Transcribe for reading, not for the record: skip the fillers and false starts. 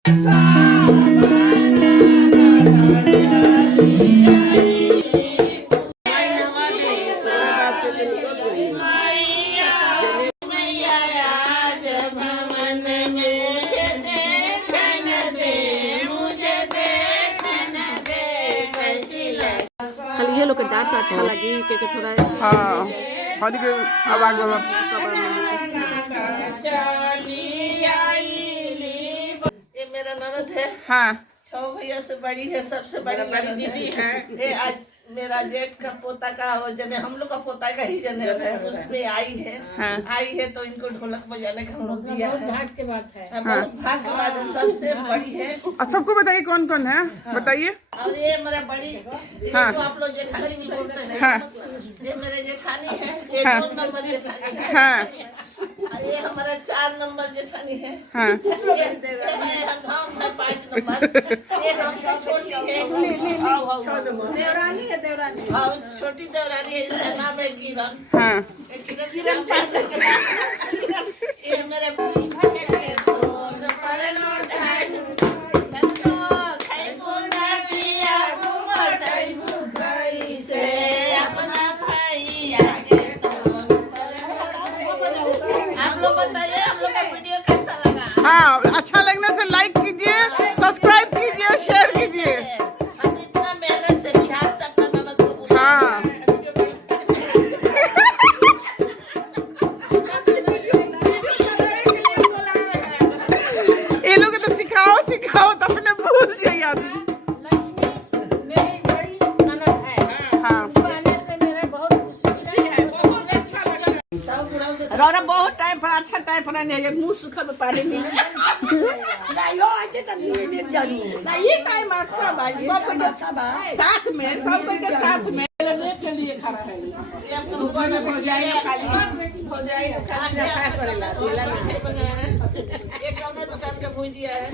खाली ये लोग का डांट अच्छा लगी क्योंकि थोड़ा हाँ खाली के आवाज ये मेरा ननद है। हाँ 6 भैया से बड़ी है, सबसे बड़ी दीदी है। ये आज मेरा जेठ का पोता का वो जने हम लोग का पोता का ही जने है, उसमें आई है। हाँ। आई है तो इनको ढोलक बजाने का हम लोग दिया है। भाग के बात है। बहुत भाग के बाद है, सबसे बड़ी है। अब सबको बताइए कौन कौन है बताइए। और ये मेरा बड़ी हाँ। तो आप लोग जेठानी नहीं बोलते हैं। हाँ। ये मेरे जेठानी है, ये हाँ। 2 नंबर जेठानी है। हाँ और ये हमारा 4 नंबर जेठानी है। हाँ ये है हम है 5 नंबर। ये हमसे छोटी है। देवरानी है, देवरानी। और छोटी देवरानी है, इसका नाम है किरण। हाँ किरण पास ये मेरे आप लोग बताइए, हम लोग का वीडियो कैसा लगा? हाँ अच्छा लगने से लाइक कीजिए, सब्सक्राइब कीजिए, शेयर कीजिए। हम इतना मेहनत से बिहार से अपना ननद को बुलाए। हाँ ये लोग तो सिखाओ सिखाओ तो अपने भूल जाइए आदमी। मेरी बड़ी ननद है। हाँ आने से मेरे बहुत खुशी है। रौरा बहुत टाइम पर अच्छा टाइम पर नहीं है, मुंह सूखा में पानी नहीं ये टाइम अच्छा भाई सब के साथ में सब के साथ में के लिए खड़ा है। ये अपना ऊपर में हो जाएगा, खाली हो जाएगा, खाली जगह करेला। ये कौन दुकान का भूजिया है?